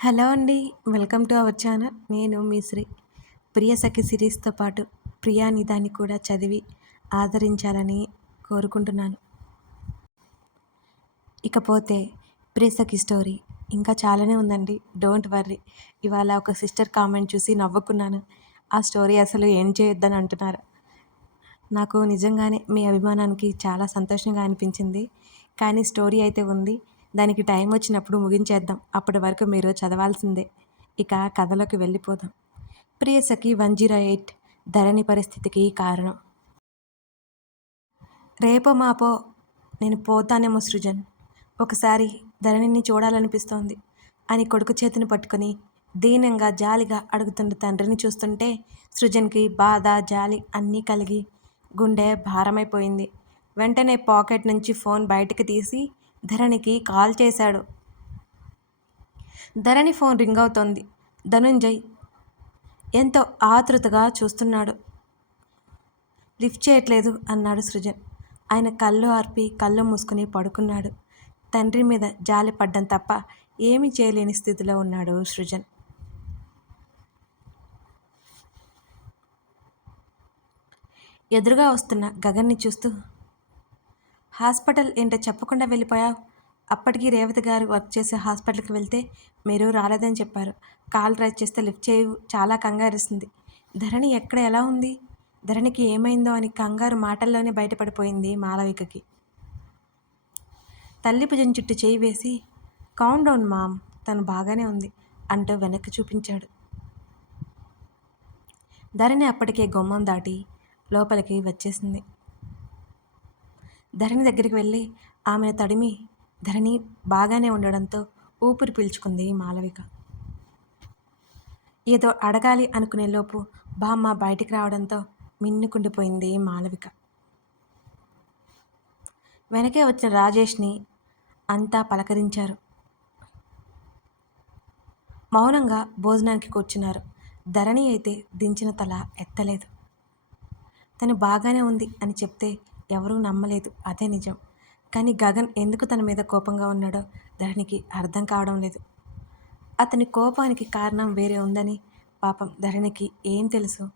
Hello అండి welcome to our channel. నేను మీ శ్రీ ప్రియ సఖి సిరీస్తో పాటు ప్రియాని దాన్ని కూడా చదివి ఆదరించాలని కోరుకుంటున్నాను. ఇకపోతే ప్రియ సఖి స్టోరీ ఇంకా చాలానే ఉందండి. Don't worry. ఇవాళ ఒక సిస్టర్ కామెంట్ చూసి నవ్వుకున్నాను. ఆ స్టోరీ అసలు ఏం చేయొద్దని అంటున్నారు. నాకు నిజంగానే మీ అభిమానానికి చాలా సంతోషంగా అనిపించింది. కానీ స్టోరీ అయితే ఉంది. దానికి టైం వచ్చినప్పుడు ముగించేద్దాం. అప్పటి వరకు మీరు చదవాల్సిందే. ఇక కథలోకి వెళ్ళిపోదాం. Priyasakhi one zero eight Dharani పరిస్థితికి కారణం. రేపో మాపో నేను పోతానేమో సృజన్. ఒకసారి ధరణిని చూడాలనిపిస్తోంది. అని కొడుకు చేతిని పట్టుకొని దీనంగా జాలిగా అడుగుతున్న తండ్రిని చూస్తుంటే సృజన్కి బాధ జాలి అన్నీ కలిగి గుండె భారమైపోయింది. వెంటనే పాకెట్ నుంచి ఫోన్ బయటకు తీసి ధరణికి కాల్ చేశాడు. ధరణి ఫోన్ రింగ్ అవుతోంది. ధనుంజయ్ ఎంతో ఆతృతగా చూస్తున్నాడు. లిఫ్ట్ చేయట్లేదు అన్నాడు సృజన్. ఆయన కళ్ళు ఆర్పి కళ్ళు మూసుకుని పడుకున్నాడు. తండ్రి మీద జాలి పడ్డం తప్ప ఏమీ చేయలేని స్థితిలో ఉన్నాడు సృజన్. ఎదురుగా వస్తున్న గగన్ని చూస్తూ హాస్పిటల్ ఏంటో చెప్పకుండా వెళ్ళిపోయావు? అప్పటికి రేవతి గారు వర్క్ చేసే హాస్పిటల్కి వెళ్తే మీరు రాలేదని చెప్పారు. కాల్ ట్రై చేస్తే లిఫ్ట్ చేయు చాలా కంగారుస్తుంది ధరణి ఎక్కడ ఎలా ఉంది? ధరణికి ఏమైందో అని కంగారు మాటల్లోనే బయటపడిపోయింది మాలవికకి తల్లి భుజం చుట్టూ చేయి వేసి కౌంట్ డౌన్ మామ్ తను బాగానే ఉంది అంటూ వెనక్కి చూపించాడు. ధరణి అప్పటికే గుమ్మం దాటి లోపలికి వచ్చేసింది. ధరణి దగ్గరికి వెళ్ళి ఆమెను తడిమి ధరణి బాగానే ఉండడంతో ఊపిరి పీల్చుకుంది మాలవిక. ఏదో అడగాలి అనుకునేలోపు బామ్మ బయటికి రావడంతో మిన్నుకుండిపోయింది మాలవిక. వెనకే వచ్చిన రాజేష్ని అంతా పలకరించారు. మౌనంగా భోజనానికి కూర్చున్నారు. ధరణి అయితే దించిన తల ఎత్తలేదు. తను బాగానే ఉంది అని చెప్తే ఎవరూ నమ్మలేదు. అదే నిజం. కానీ గగన్ ఎందుకు తన మీద కోపంగా ఉన్నాడో ధరణికి అర్థం కావడం లేదు. అతని కోపానికి కారణం వేరే ఉందని పాపం ధరణికి ఏం తెలుసు?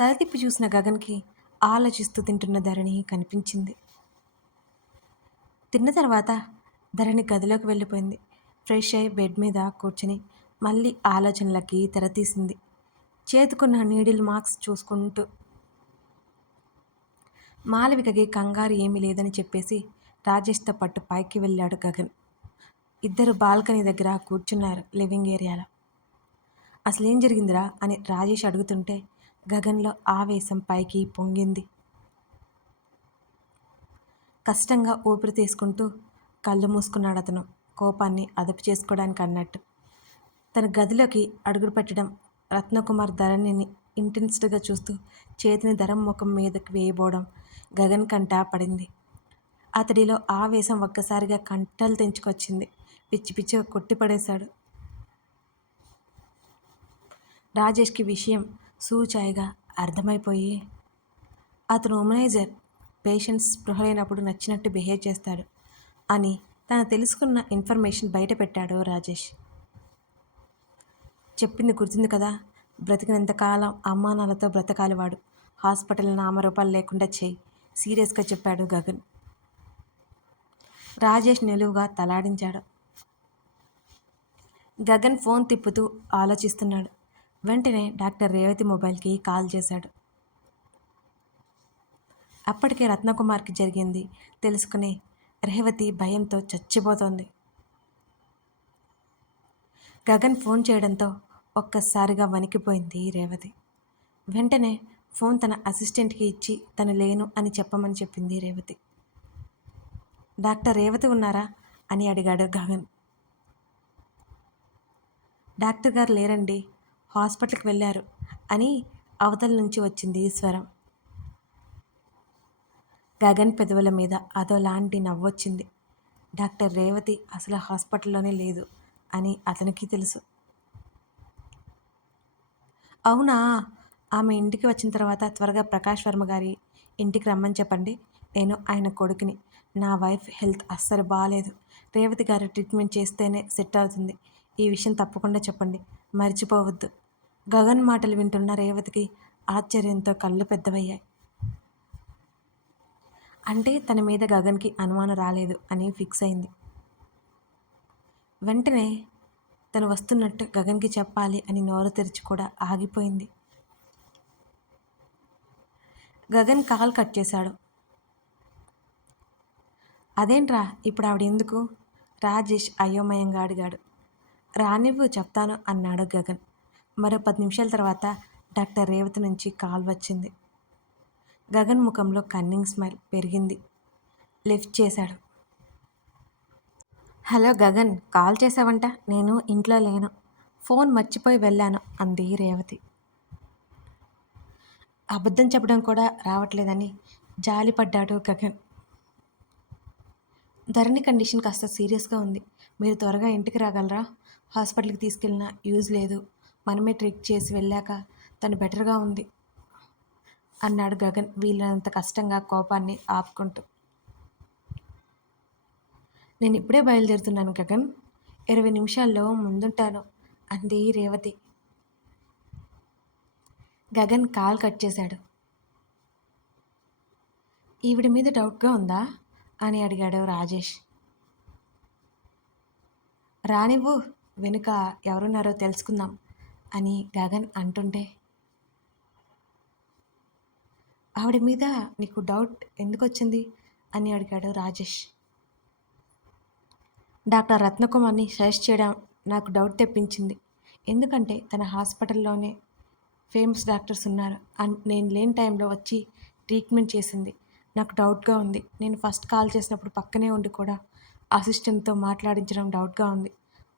తలతిప్పి చూసిన గగన్కి ఆలోచిస్తూ తింటున్న ధరణి కనిపించింది. తిన్న తర్వాత ధరణి గదిలోకి వెళ్ళిపోయింది. ఫ్రెష్ అయి బెడ్ మీద కూర్చుని మళ్ళీ ఆలోచనలకి తెరతీసింది. చేతుకున్న నీడిల్ మార్క్స్ చూసుకుంటూ మాలవికకి కంగారు ఏమీ లేదని చెప్పేసి రాజేష్తో పట్టు పైకి వెళ్ళాడు గగన్. ఇద్దరు బాల్కనీ దగ్గర కూర్చున్నారు లివింగ్ ఏరియాలో. అసలు ఏం జరిగిందిరా అని రాజేష్ అడుగుతుంటే గగన్లో ఆవేశం పైకి పొంగింది. కష్టంగా ఊపిరి తీసుకుంటూ కళ్ళు మూసుకున్నాడు అతను. కోపాన్ని అదుపు చేసుకోవడానికి అన్నట్టు. తన గదిలోకి అడుగుడు పెట్టడం రత్నకుమార్ ధరణిని ఇంటెన్స్డ్గా చూస్తూ చేతిని ధరం ముఖం మీదకి వేయబోవడం గగన్ కంట పడింది. అతడిలో ఆవేశం ఒక్కసారిగా కంటలు తెంచుకొచ్చింది. పిచ్చి పిచ్చిగా కొట్టిపడేశాడు. రాజేష్కి విషయం సూచాయిగా అర్థమైపోయి అతను ఉమనైజర్ పేషెంట్స్ స్పృహలేనప్పుడు నచ్చినట్టు బిహేవ్ చేస్తాడు అని తను తెలుసుకున్న ఇన్ఫర్మేషన్ బయట పెట్టాడు రాజేష్. చెప్పింది గుర్తుంది కదా బ్రతికినంతకాలం అమ్మానాలతో బ్రతకాలి వాడు హాస్పిటల్ నామరూపాలు లేకుండా చేయి. సీరియస్గా చెప్పాడు గగన్. రాజేష్ నిలువుగా తలాడించాడు. గగన్ ఫోన్ తిప్పుతూ ఆలోచిస్తున్నాడు. వెంటనే డాక్టర్ రేవతి మొబైల్కి కాల్ చేశాడు. అప్పటికే రత్నకుమార్కి జరిగింది తెలుసుకుని రేవతి భయంతో చచ్చిపోతోంది. గగన్ ఫోన్ చేయడంతో ఒక్కసారిగా వణికిపోయింది రేవతి. వెంటనే ఫోన్ తన అసిస్టెంట్కి ఇచ్చి తను లేను అని చెప్పమని చెప్పింది రేవతి. డాక్టర్ రేవతి ఉన్నారా? అని అడిగాడు గగన్. డాక్టర్ గారు లేరండి హాస్పిటల్కి వెళ్ళారు అని అవతల నుంచి వచ్చింది స్వరం గగన్ పెదవుల మీద అదోలాంటి నవ్వొచ్చింది. డాక్టర్ రేవతి అసలు హాస్పిటల్లోనే లేదు అని అతనికి తెలుసు. అవునా? ఆమె ఇంటికి వచ్చిన తర్వాత త్వరగా ప్రకాష్ వర్మ గారి ఇంటికి రమ్మని చెప్పండి. నేను ఆయన కొడుకుని. నా వైఫ్ హెల్త్ అస్సలు బాగాలేదు రేవతి గారు ట్రీట్మెంట్ చేస్తేనే సెట్ అవుతుంది. ఈ విషయం తప్పకుండా చెప్పండి. మర్చిపోవద్దు. గగన్ మాటలు వింటున్న రేవతికి ఆశ్చర్యంతో కళ్ళు పెద్దవయ్యాయి. అంటే తన మీద గగన్కి అనుమానం రాలేదు అని ఫిక్స్ అయింది. వెంటనే తను వస్తున్నట్టు గగన్కి చెప్పాలి అని నోరు తెరిచి కూడా ఆగిపోయింది. గగన్ కాల్ కట్ చేశాడు. అదేంట్రా ఇప్పుడు ఆవిడ ఎందుకు? రాజేష్ అయోమయంగా అడిగాడు. రానివ్వు చెప్తాను అన్నాడు గగన్. మరో పది నిమిషాల తర్వాత డాక్టర్ రేవతి నుంచి కాల్ వచ్చింది. గగన్ ముఖంలో కన్నింగ్ స్మైల్ పెరిగింది. లిఫ్ట్ చేశాడు. హలో గగన్ కాల్ చేసావంట నేను ఇంట్లో లేను. ఫోన్ మర్చిపోయి వెళ్ళాను అంది రేవతి. అబద్ధం చెప్పడం కూడా రావట్లేదని జాలిపడ్డాడు గగన్. ధరణి కండిషన్ కాస్త సీరియస్గా ఉంది. మీరు త్వరగా ఇంటికి రాగలరా? హాస్పిటల్కి తీసుకెళ్ళినా యూజ్ లేదు. మనమే ట్రీట్ చేసి వెళ్ళాక తను బెటర్గా ఉంది అన్నాడు గగన్ వీళ్ళనంత కష్టంగా కోపాన్ని ఆపుకుంటూ. నేను ఇప్పుడే బయలుదేరుతున్నాను గగన్. ఇరవై నిమిషాల్లో ముందుంటాను అంది రేవతి. గగన్ కాల్ కట్ చేశాడు. ఈవిడ మీద డౌట్గా ఉందా? అని అడిగాడు రాజేష్. రానివ్వు వెనుక ఎవరున్నారో తెలుసుకుందాం అని గగన్ అంటుంటే. ఆవిడ మీద నీకు డౌట్ ఎందుకు వచ్చింది అని అడిగాడు రాజేష్. డాక్టర్ రత్నకుమార్ని సజెస్ట్ చేయడం నాకు డౌట్ తెప్పించింది. ఎందుకంటే తన హాస్పిటల్లోనే ఫేమస్ డాక్టర్స్ ఉన్నారు. అండ్ నేను లేని టైంలో వచ్చి ట్రీట్మెంట్ చేసింది. నాకు డౌట్గా ఉంది. నేను ఫస్ట్ కాల్ చేసినప్పుడు పక్కనే ఉండి కూడా అసిస్టెంట్తో మాట్లాడించడం డౌట్గా ఉంది.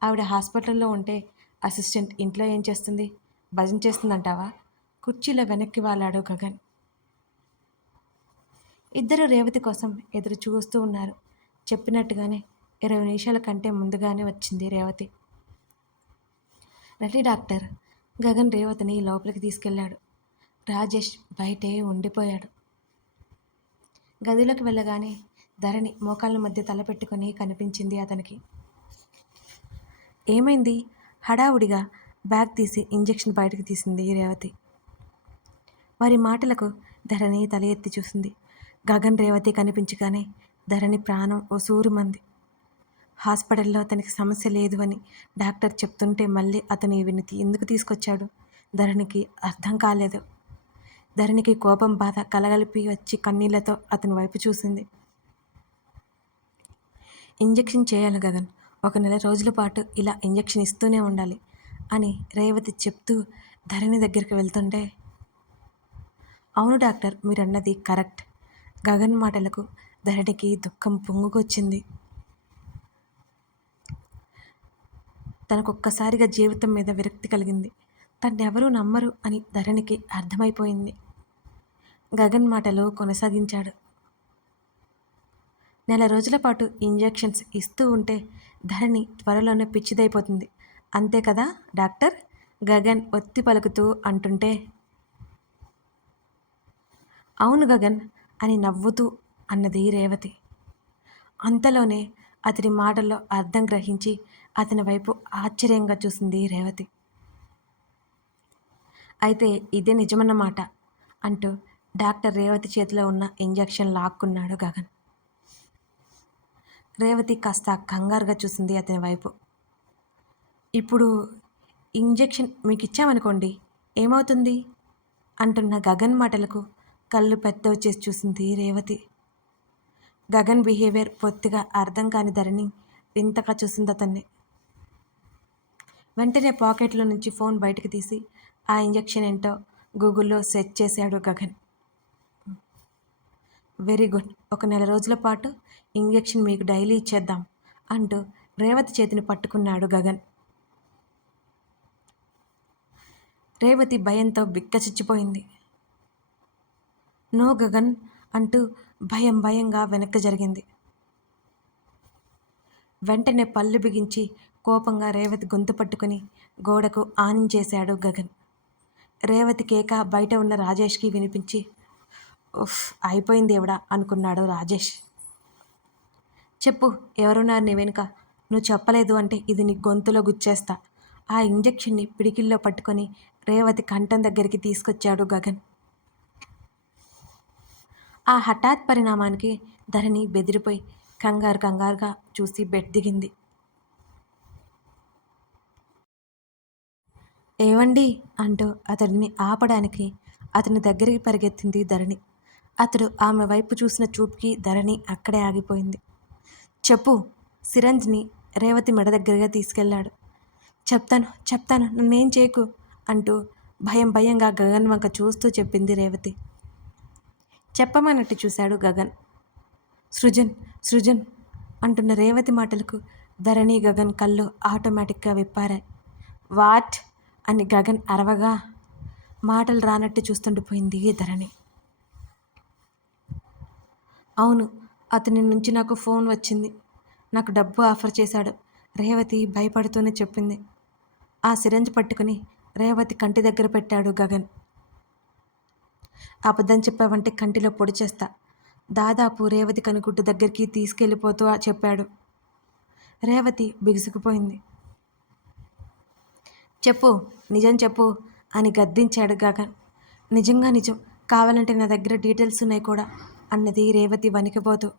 ఆవిడ హాస్పిటల్లో ఉంటే అసిస్టెంట్ ఇంట్లో ఏం చేస్తుంది? భజన చేస్తుందంటావా? కుర్చీలో వెనక్కి వాలాడు గగన్. ఇద్దరు రేవతి కోసం ఎదురు చూస్తూ ఉన్నారు. చెప్పినట్టుగానే ఇరవై నిమిషాల కంటే ముందుగానే వచ్చింది రేవతి. రండి డాక్టర్. గగన్ రేవతిని లోపలికి తీసుకెళ్ళాడు. రాజేష్ బయటే ఉండిపోయాడు. గదిలోకి వెళ్ళగానే ధరణి మోకాళ్ళ మధ్య తలపెట్టుకొని కనిపించింది అతనికి. ఏమైంది? హడావుడిగా బ్యాగ్ తీసి ఇంజెక్షన్ బయటకు తీసింది రేవతి. వారి మాటలకు ధరణి తల ఎత్తి చూసింది. గగన్ రేవతి కనిపించగానే ధరణి ప్రాణం ఓ ఓసూరుమంది హాస్పిటల్లో అతనికి సమస్య లేదు అని డాక్టర్ చెప్తుంటే మళ్ళీ అతను ఈవిని ఎందుకు తీసుకొచ్చాడు? ధరణికి అర్థం కాలేదు. ధరణికి కోపం బాధ కలగలిపి వచ్చి కన్నీళ్ళతో అతని వైపు చూసింది. ఇంజెక్షన్ చేయాలి గగన్. ఒక నెల రోజుల పాటు ఇలా ఇంజెక్షన్ ఇస్తూనే ఉండాలి అని రేవతి చెప్తూ ధరణి దగ్గరికి వెళ్తుంటే అవును డాక్టర్ మీరన్నది కరెక్ట్ గగన్ మాటలకు ధరణికి దుఃఖం పొంగుకొచ్చింది. తనకొక్కసారిగా జీవితం మీద విరక్తి కలిగింది. తన్నెవరూ నమ్మరు అని ధరణికి అర్థమైపోయింది. గగన్ మాటలు కొనసాగించాడు. నెల రోజుల పాటు ఇంజెక్షన్స్ ఇస్తూ ఉంటే ధరణి త్వరలోనే పిచ్చిదైపోతుంది. అంతే కదా డాక్టర్? గగన్ ఒత్తి పలుకుతూ అంటుంటే అవును గగన్ అని నవ్వుతూ అన్నది రేవతి. అంతలోనే అతని మాటల్లో అర్థం గ్రహించి అతని వైపు ఆశ్చర్యంగా చూసింది రేవతి. అయితే ఇదే నిజమన్నమాట అంటూ డాక్టర్ రేవతి చేతిలో ఉన్న ఇంజెక్షన్ లాక్కున్నాడు గగన్. రేవతి కాస్త కంగారుగా చూసింది అతని వైపు. ఇప్పుడు ఇంజెక్షన్ మీకు ఇచ్చామనుకోండి ఏమవుతుంది? అంటున్న గగన్ మాటలకు కళ్ళు పెద్దవి చేసి చూసింది రేవతి. గగన్ బిహేవియర్ పొత్తిగా అర్థం కాని ధరని వింతగా చూసింది అతన్ని. వెంటనే పాకెట్లో నుంచి ఫోన్ బయటకు తీసి ఆ ఇంజెక్షన్ ఏంటో గూగుల్లో సెర్చ్ చేశాడు గగన్. Very good. ఒక నెల రోజుల పాటు ఇంజెక్షన్ మీకు డైలీ ఇచ్చేద్దాం అంటూ రేవతి చేతిని పట్టుకున్నాడు గగన్. రేవతి భయంతో బిక్కచిచ్చిపోయింది నో గగన్ అంటూ భయం భయంగా వెనక్కి జరిగింది. వెంటనే పళ్ళు బిగించి కోపంగా రేవతి గొంతు పట్టుకుని గోడకు ఆనించేశాడు గగన్. రేవతి కేక బయట ఉన్న రాజేష్కి వినిపించి ఉఫ్ అయిపోయింది ఎవడా? అనుకున్నాడు రాజేష్. చెప్పు ఎవరున్నారు నీ వెనుక? నువ్వు చెప్పలేదు అంటే ఇది నీ గొంతులో గుచ్చేస్తా. ఆ ఇంజెక్షన్ని పిడికిల్లో పట్టుకొని రేవతి కంఠం దగ్గరికి తీసుకొచ్చాడు గగన్. ఆ హఠాత్ పరిణామానికి ధరణి బెదిరిపోయి కంగారు కంగారుగా చూసి బెడ్ దిగింది. ఏవండి అంటూ అతడిని ఆపడానికి అతని దగ్గరికి పరిగెత్తింది ధరణి. అతడు ఆమె వైపు చూసిన చూపుకి ధరణి అక్కడే ఆగిపోయింది. చెప్పు సిరంజ్ని రేవతి మెడ దగ్గరగా తీసుకెళ్ళాడు. చెప్తాను చెప్తాను నన్నేం చేయకు అంటూ భయం భయంగా గగన్ వంక చూస్తూ చెప్పింది రేవతి. చెప్పమన్నట్టు చూశాడు గగన్. సృజన్ సృజన్ అంటున్న రేవతి మాటలకు ధరణి గగన్ కళ్ళు ఆటోమేటిక్గా విప్పారాయి. వాట్? అని గగన్ అరవగా మాటలు రానట్టు చూస్తుండిపోయింది ధరణి. అవును అతని నుంచి నాకు ఫోన్ వచ్చింది. నాకు డబ్బు ఆఫర్ చేశాడు. రేవతి భయపడుతూనే చెప్పింది. ఆ సిరంజ్ పట్టుకుని రేవతి కంటి దగ్గర పెట్టాడు గగన్. అబద్ధం చెప్పావంటే కంటిలో పొడి చేస్తా. దాదాపు రేవతి కనుగుడ్డు దగ్గరికి తీసుకెళ్ళిపోతూ చెప్పాడు. రేవతి బిగుసుకుపోయింది. చెప్పు నిజం చెప్పు అని గద్దించాడు గగన్. నిజంగా నిజం. కావాలంటే నా దగ్గర డీటెయిల్స్ ఉన్నాయి కూడా అన్నది రేవతి వణికిపోతూ.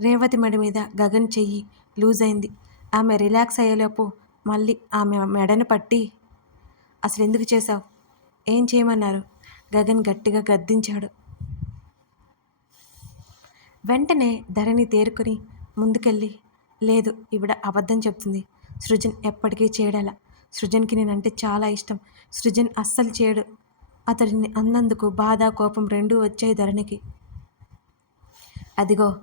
రేవతి మెడ మీద గగన్ చెయ్యి లూజ్ అయింది. ఆమె రిలాక్స్ అయ్యేలోపు మళ్ళీ ఆమె మెడను పట్టి అసలు ఎందుకు చేశావు? ఏం చేయమన్నారు? గగన్ గట్టిగా గద్దించాడు. వెంటనే ధరణి తేరుకొని ముందుకెళ్ళి లేదు ఇవిడ అబద్ధం చెప్తుంది. సృజన్ ఎప్పటికీ చేయడాల సృజన్కి నేనంటే చాలా ఇష్టం. సృజన్ అస్సలు చేయడు అతడిని అన్నందుకు బాధ కోపం రెండూ వచ్చాయి ధరణికి. అదిగో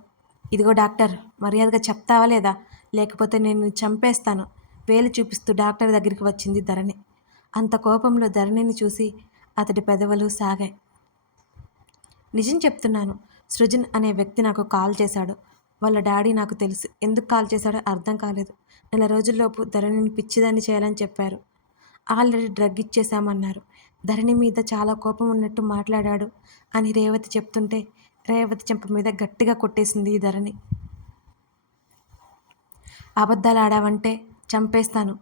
ఇదిగో డాక్టర్ మర్యాదగా చెప్తావా లేదా? లేకపోతే నేను చంపేస్తాను. వేలు చూపిస్తూ డాక్టర్ దగ్గరికి వచ్చింది ధరణి. అంత కోపంలో ధరణిని చూసి అతడి పెదవులు సాగాయి. నిజం చెప్తున్నాను. సృజన్ అనే వ్యక్తి నాకు కాల్ చేశాడు. వాళ్ళ డాడీ నాకు తెలుసు. ఎందుకు కాల్ చేశాడో అర్థం కాలేదు. నెల రోజుల్లోపు ధరణిని పిచ్చిదాన్ని చేయాలని చెప్పారు. Already drug ఇచ్చేశామన్నారు. ధరణి మీద చాలా కోపం ఉన్నట్టు మాట్లాడాడు అని రేవతి చెప్తుంటే రేవతి చెంప మీద గట్టిగా కొట్టేసింది ఈ ధరణి. అబద్ధాలు ఆడావంటే చంపేస్తాను.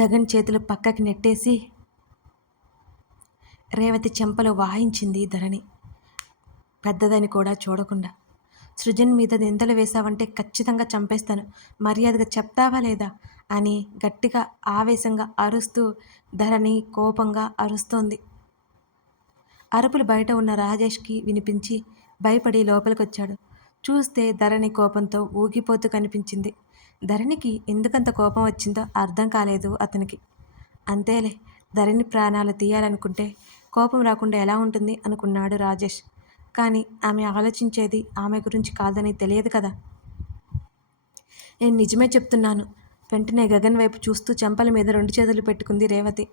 గగన్ చేతులు పక్కకి నెట్టేసి రేవతి చెంపలో వాయించింది ధరణి. పెద్దదని కూడా చూడకుండా. సృజన్ మీద నిందలు వేశావంటే ఖచ్చితంగా చంపేస్తాను. మర్యాదగా చెప్తావా లేదా? అని గట్టిగా ఆవేశంగా అరుస్తూ ధరణి కోపంగా అరుస్తోంది. అరుపులు బయట ఉన్న రాజేష్కి వినిపించి భయపడి లోపలికొచ్చాడు. చూస్తే ధరణి కోపంతో ఊగిపోతూ కనిపించింది. ధరణికి ఎందుకంత కోపం వచ్చిందో అర్థం కాలేదు అతనికి. అంతేలే ధరణి ప్రాణాలు తీయాలనుకుంటే కోపం రాకుండా ఎలా ఉంటుంది అనుకున్నాడు రాజేష్. కానీ ఆమె ఆలోచించేది ఆమె గురించి కాదని తెలియదు కదా. నేను నిజమే చెప్తున్నాను. వెంటనే గగన్ వైపు చూస్తూ చెంపల మీద రెండు చేతులు పెట్టుకుంది రేవతి.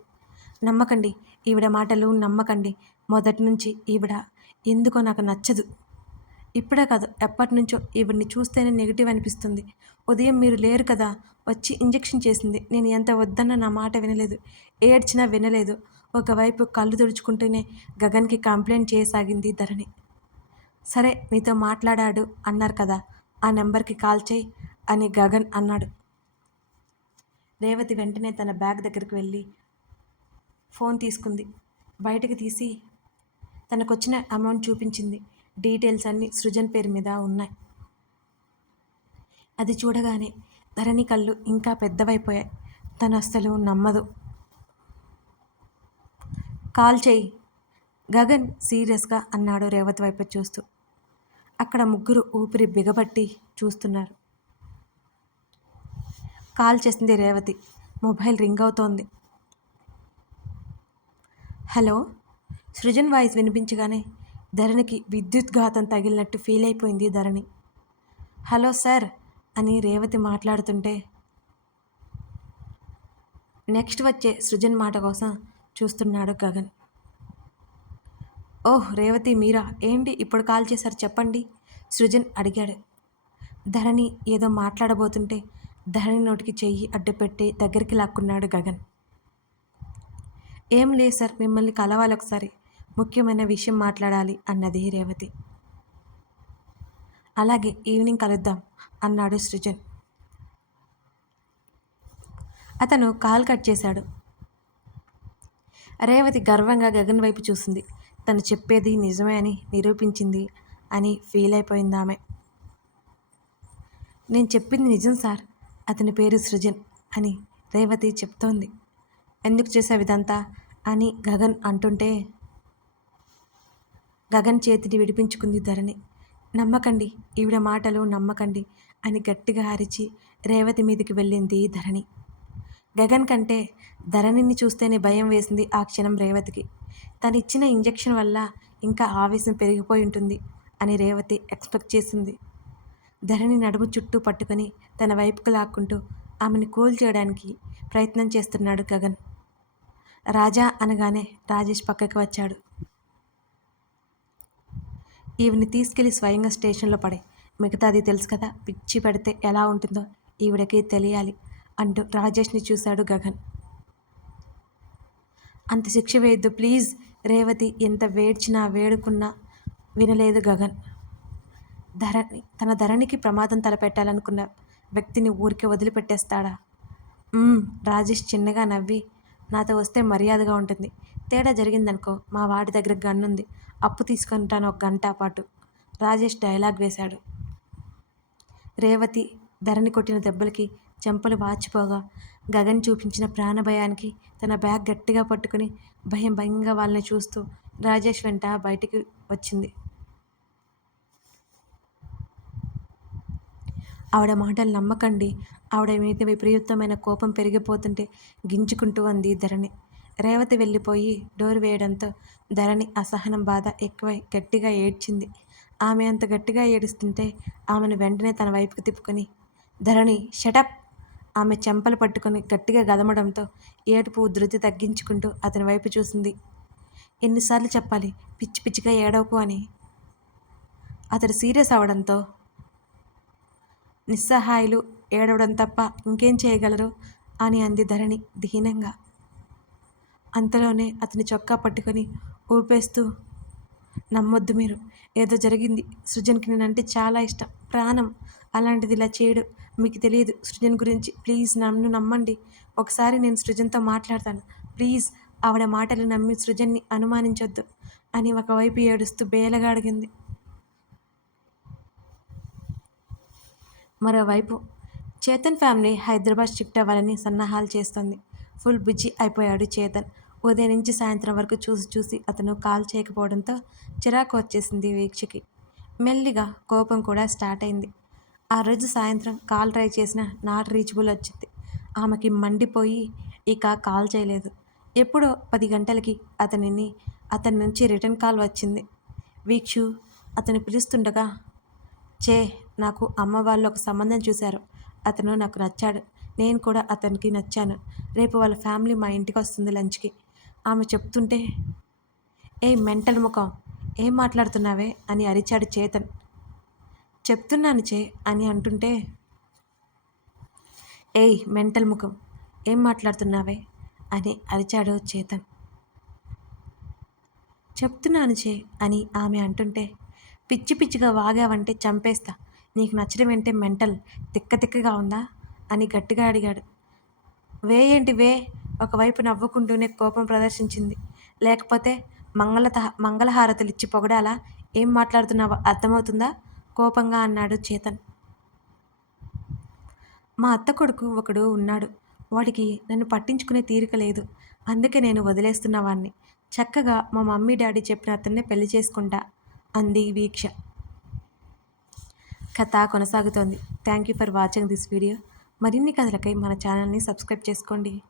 నమ్మకండి ఈవిడ మాటలు నమ్మకండి. మొదటి నుంచి ఈవిడ ఎందుకో నాకు నచ్చదు. ఇప్పుడే కాదు ఎప్పటి నుంచో ఈవిడ్ని చూస్తేనే నెగిటివ్ అనిపిస్తుంది. ఉదయం మీరు లేరు కదా వచ్చి ఇంజెక్షన్ చేసింది. నేను ఎంత వద్దన్న నా మాట వినలేదు. ఏడ్చినా వినలేదు. ఒకవైపు కళ్ళు తుడుచుకుంటూనే గగన్కి కంప్లైంట్ చేయసాగింది ధరణి. సరే నీతో మాట్లాడాడు అన్నారు కదా ఆ నెంబర్కి కాల్ చేయి అని గగన్ అన్నాడు. రేవతి వెంటనే తన బ్యాగ్ దగ్గరికి వెళ్ళి ఫోన్ తీసుకుంది. బయటకు తీసి తనకొచ్చిన అమౌంట్ చూపించింది. డీటెయిల్స్ అన్నీ సృజన్ పేరు మీద ఉన్నాయి. అది చూడగానే ధరణి కళ్ళు ఇంకా పెద్దవైపోయాయి. తను అస్సలు నమ్మదు. కాల్ చేయి గగన్ సీరియస్గా అన్నాడు రేవతి వైపు చూస్తూ. అక్కడ ముగ్గురు ఊపిరి బిగబట్టి చూస్తున్నారు. కాల్ చేసింది రేవతి. మొబైల్ రింగ్ అవుతోంది. హలో? సృజన్ వాయిస్ వినిపించగానే ధరణికి విద్యుత్ఘాతం తగిలినట్టు ఫీల్ అయిపోయింది ధరణి. హలో సార్ అని రేవతి మాట్లాడుతుంటే నెక్స్ట్ వచ్చే సృజన్ మాట కోసం చూస్తున్నాడు గగన్. ఓహ్ రేవతి మీరా? ఏంటి ఇప్పుడు కాల్ చేశారు? చెప్పండి. సృజన్ అడిగాడు. ధరణి ఏదో మాట్లాడబోతుంటే ధరణి నోటికి చెయ్యి అడ్డుపెట్టి దగ్గరికి లాక్కున్నాడు గగన్. ఏం లేదు సార్ మిమ్మల్ని కలవాలి ఒకసారి. ముఖ్యమైన విషయం మాట్లాడాలి అన్నది రేవతి. అలాగే ఈవినింగ్ కలుద్దాం అన్నాడు సృజన్. అతను కాల్ కట్ చేశాడు. రేవతి గర్వంగా గగన్ వైపు చూసింది. తను చెప్పేది నిజమే అని నిరూపించింది అని ఫీల్ అయిపోయింది ఆమె. నేను చెప్పింది నిజం సార్. అతని పేరు సృజన్ అని రేవతి చెప్తోంది. ఎందుకు చేసావు ఇదంతా? అని గగన్ అంటుంటే గగన్ చేతిని విడిపించుకుంది ధరణి. నమ్మకండి ఈవిడ మాటలు నమ్మకండి అని గట్టిగా అరిచి రేవతి మీదకి వెళ్ళింది ధరణి. గగన్ కంటే ధరణిని చూస్తేనే భయం వేసింది ఆ క్షణం రేవతికి. తను ఇచ్చిన ఇంజెక్షన్ వల్ల ఇంకా ఆవేశం పెరిగిపోయి ఉంటుంది అని రేవతి ఎక్స్పెక్ట్ చేసింది. ధరణి నడుము చుట్టూ పట్టుకొని తన వైపుకు లాక్కుంటూ ఆమెను కూల్ చేయడానికి ప్రయత్నం చేస్తున్నాడు గగన్. రాజా అనగానే రాజేష్ పక్కకి వచ్చాడు. ఈవిని తీసుకెళ్ళి స్వయంగా స్టేషన్లో పడే. మిగతాది తెలుసు కదా పిచ్చి పెడితే ఎలా ఉంటుందో ఈవిడకి తెలియాలి. అంటూ రాజేష్ని చూశాడు గగన్. అంత శిక్ష వేయద్దు ప్లీజ్. రేవతి ఎంత వేడ్చినా వేడుకున్నా వినలేదు గగన్. ధరణి తన ధరణికి ప్రమాదం తలపెట్టాలనుకున్న వ్యక్తిని ఊరికే వదిలిపెట్టేస్తాడా? రాజేష్ చిన్నగా నవ్వి నాతో వస్తే మర్యాదగా ఉంటుంది. తేడా జరిగిందనుకో మా వాడి దగ్గర గన్నుంది. అప్పు తీసుకుంటాను ఒక గంట పాటు. రాజేష్ డైలాగ్ వేశాడు. రేవతి ధరణి కొట్టిన దెబ్బలకి చెంపలు వాచిపోగా గగన్ చూపించిన ప్రాణభయానికి తన బ్యాగ్ గట్టిగా పట్టుకుని భయం భయంగా వాళ్ళని చూస్తూ రాజేష్ వెంట బయటికి వచ్చింది. ఆవిడ మాటలు నమ్మకండి. ఆవిడ మీద విపరీతమైన కోపం పెరిగిపోతుంటే గింజుకుంటూ అంది ధరణి. రేవతి వెళ్ళిపోయి డోర్ వేయడంతో ధరణి అసహనం బాధ ఎక్కువై గట్టిగా ఏడ్చింది. ఆమె అంత గట్టిగా ఏడుస్తుంటే ఆమెను వెంటనే తన వైపుకు తిప్పుకొని ధరణి షటప్ ఆమె చెంపలు పట్టుకొని గట్టిగా గదమడంతో ఏడుపు ఉధృతి తగ్గించుకుంటూ అతని వైపు చూసింది. ఎన్నిసార్లు చెప్పాలి పిచ్చి పిచ్చిగా ఏడవకు అని. అతడు సీరియస్ అవడంతో నిస్సహాయులు ఏడవడం తప్ప ఇంకేం చేయగలరు? అని అంది ధరణి దీనంగా. అంతలోనే అతని చొక్కా పట్టుకొని ఊపేస్తూ నమ్మొద్దు మీరు ఏదో జరిగింది. సృజన్కి నేనంటే చాలా ఇష్టం ప్రాణం అలాంటిది ఇలా చేయడు. మీకు తెలియదు. సృజన్ గురించి ప్లీజ్ నన్ను నమ్మండి. ఒకసారి నేను సృజన్తో మాట్లాడతాను. ప్లీజ్ ఆవిడ మాటలు నమ్మి సృజన్ని అనుమానించొద్దు అని ఒకవైపు ఏడుస్తూ బేలగా అడిగింది. మరోవైపు చేతన్ ఫ్యామిలీ హైదరాబాద్ షిఫ్ట్ అవ్వాలని సన్నాహాలు చేస్తుంది. ఫుల్ బిజీ అయిపోయాడు చేతన్. ఉదయం నుంచి సాయంత్రం వరకు చూసి చూసి అతను కాల్ చేయకపోవడంతో చిరాకు వచ్చేసింది వీక్షకి. మెల్లిగా కోపం కూడా స్టార్ట్ అయింది. ఆ రోజు సాయంత్రం కాల్ ట్రై చేసిన నాట్ రీచబుల్ వచ్చింది. ఆమెకి మండిపోయి ఇక కాల్ చేయలేదు. ఎప్పుడో పది గంటలకి అతనిని అతని నుంచి రిటర్న్ కాల్ వచ్చింది. వీక్షు అతను పిలుస్తుండగా చే నాకు అమ్మ వాళ్ళు ఒక సంబంధం చూశారు. అతను నాకు నచ్చాడు. నేను కూడా అతనికి నచ్చాను. రేపు వాళ్ళ ఫ్యామిలీ మా ఇంటికి వస్తుంది లంచ్కి. ఆమె చెప్తుంటే ఏ మెంటల్ ముఖం ఏం మాట్లాడుతున్నావే అని అరిచాడు చేతన్. చెప్తున్నాను చే అని అంటుంటే ఏయ్ మెంటల్ ముఖం ఏం మాట్లాడుతున్నావే? అని అరిచాడు చేతన్. చెప్తున్నాను చే అని ఆమె అంటుంటే పిచ్చి పిచ్చిగా వాగావంటే చంపేస్తా. నీకు నచ్చడం ఏంటే మెంటల్ తిక్క తిక్కగా ఉందా? అని గట్టిగా అడిగాడు. వే ఏంటి వే? ఒకవైపు నవ్వుకుంటూనే కోపం ప్రదర్శించింది. లేకపోతే మంగళత మంగళహారతులు ఇచ్చి పొగడాలా? ఏం మాట్లాడుతున్నావో అర్థమవుతుందా? కోపంగా అన్నాడు చేతన్. మా అత్త కొడుకు ఒకడు ఉన్నాడు. వాడికి నన్ను పట్టించుకునే తీరిక లేదు. అందుకే నేను వదిలేస్తున్న వాణ్ణి. చక్కగా మా మమ్మీ డాడీ చెప్పిన అతన్నే పెళ్ళి చేసుకుంటా అంది వీక్ష. కథ కొనసాగుతోంది. Thank you for watching this video. మరిన్ని కథలకై మన ఛానల్ని సబ్స్క్రైబ్ చేసుకోండి.